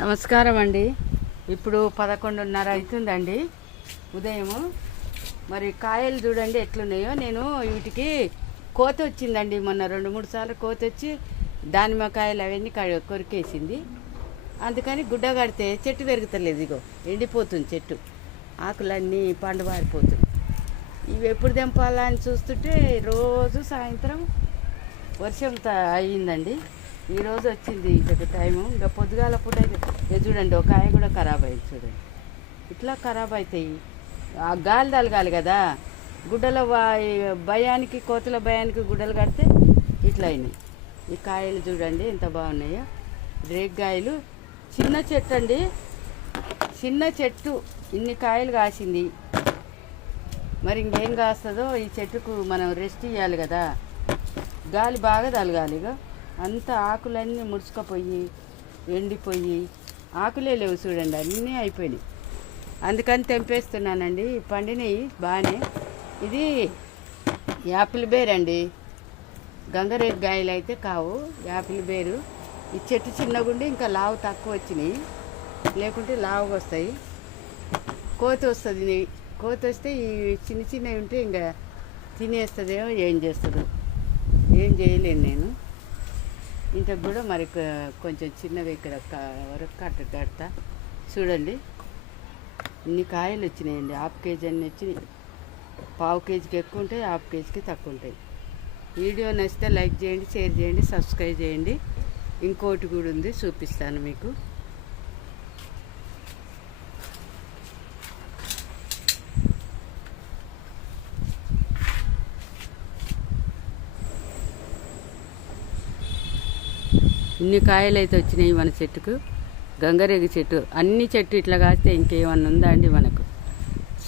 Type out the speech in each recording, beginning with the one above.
నమస్కారం అండి. ఇప్పుడు 11:30 అవుతుందండి ఉదయము. మరి కాయలు చూడండి ఎట్లున్నాయో. నేను వీటికి కోత వచ్చిందండి మొన్న 2-3 సార్లు కోత వచ్చి దానిమ్మకాయలు అవన్నీ కొరికేసింది. అందుకని గుడ్డ కడితే చెట్టు పెరుగుతలేదు. ఇగో ఎండిపోతుంది చెట్టు, ఆకులన్నీ పండుబారిపోతుంది. ఇవి ఎప్పుడు తెంపాలా అని చూస్తుంటే రోజు సాయంత్రం వర్షం అయ్యిందండి. ఈరోజు వచ్చింది ఇక టైము. ఇంకా పొద్దుగాల పూట అయితే చూడండి ఒక కాయ కూడా ఖరాబ్ అయింది. చూడండి ఇట్లా ఖరాబ్ అవుతాయి. ఆ గాలి తలగాలి కదా. గుడ్డల భయానికి, కోతుల భయానికి గుడ్డలు కడితే ఇట్లా అయినాయి. ఈ కాయలు చూడండి ఎంత బాగున్నాయో. రేగ్గాయలు. చిన్న చెట్టు అండి, చిన్న చెట్టు ఇన్ని కాయలు కాసింది. మరి ఇంకేం కాస్తుందో. ఈ చెట్టుకు మనం రెస్ట్ ఇవ్వాలి కదా, గాలి బాగా తలగాలి. ఇక అంత ఆకులన్నీ ముడుచుకుపోయి ఎండిపోయి ఆకులే లేవు చూడండి, అన్నీ అయిపోయినాయి. అందుకని తెంపేస్తున్నానండి. పండినవి బాగానే. ఇది యాపిల్ బేర్ అండి, గంగరేగ్గాయలు అయితే కావు, యాపిల్ బేరు. ఈ చెట్టు చిన్నగుండి ఇంకా లావు తక్కువ వచ్చినాయి, లేకుంటే లావుగా వస్తాయి. కోత వస్తుంది. కోత వస్తే ఈ చిన్న చిన్నవి ఉంటే ఇంకా తినేస్తుందేమో, ఏం చేస్తుందో ఏం చేయలేను నేను. ఇంతకు కూడా మరి కొంచెం చిన్నవి ఇక్కడ వరకు కడతా. చూడండి ఇన్ని కాయలు వచ్చినాయండి. హాఫ్ కేజీ అన్నీ వచ్చినాయి. పావు కేజీకి ఎక్కువ ఉంటాయి, హాఫ్ కేజీకి తక్కువ ఉంటాయి. వీడియో నచ్చితే లైక్ చేయండి, షేర్ చేయండి, సబ్స్క్రైబ్ చేయండి. ఇంకోటి కూడా ఉంది, చూపిస్తాను మీకు. ఇన్ని కాయలు అయితే వచ్చినాయి మన చెట్టుకు. గంగరేగి చెట్టు, అన్ని చెట్టు ఇట్లా కాస్తే ఇంకేమన్నా ఉందా అండి మనకు?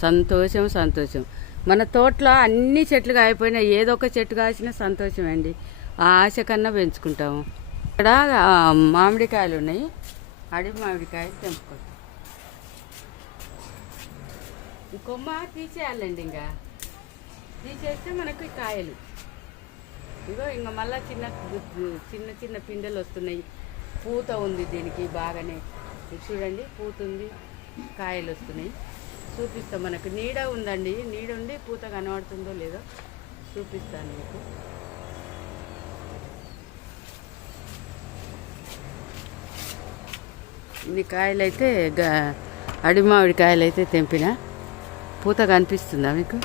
సంతోషం సంతోషం. మన తోటలో అన్ని చెట్లు కాయిపోయినా ఏదో ఒక చెట్టు కాసినా సంతోషం అండి. ఆ ఆశ కన్నా పెంచుకుంటాము. ఇక్కడ మామిడికాయలు ఉన్నాయి, అడవి మామిడికాయలు తెంపుకుంటాం. ఈ కొమ్మ తీసేయాలండి, ఇంకా తీసేస్తే మనకు ఈ కాయలు ఇగో ఇంకా మళ్ళీ చిన్న చిన్న చిన్న పిందెలు వస్తున్నాయి. పూత ఉంది దీనికి బాగానే. చూడండి పూత ఉంది, కాయలు వస్తున్నాయి. చూపిస్తాం. మనకు నీడ ఉందండి, నీడ ఉండి పూత కనబడుతుందో లేదో చూపిస్తాను మీకు. ఇన్ని కాయలు అయితే అడవి మామిడి కాయలు అయితే తెంపిన. పూత కనిపిస్తుందా మీకు?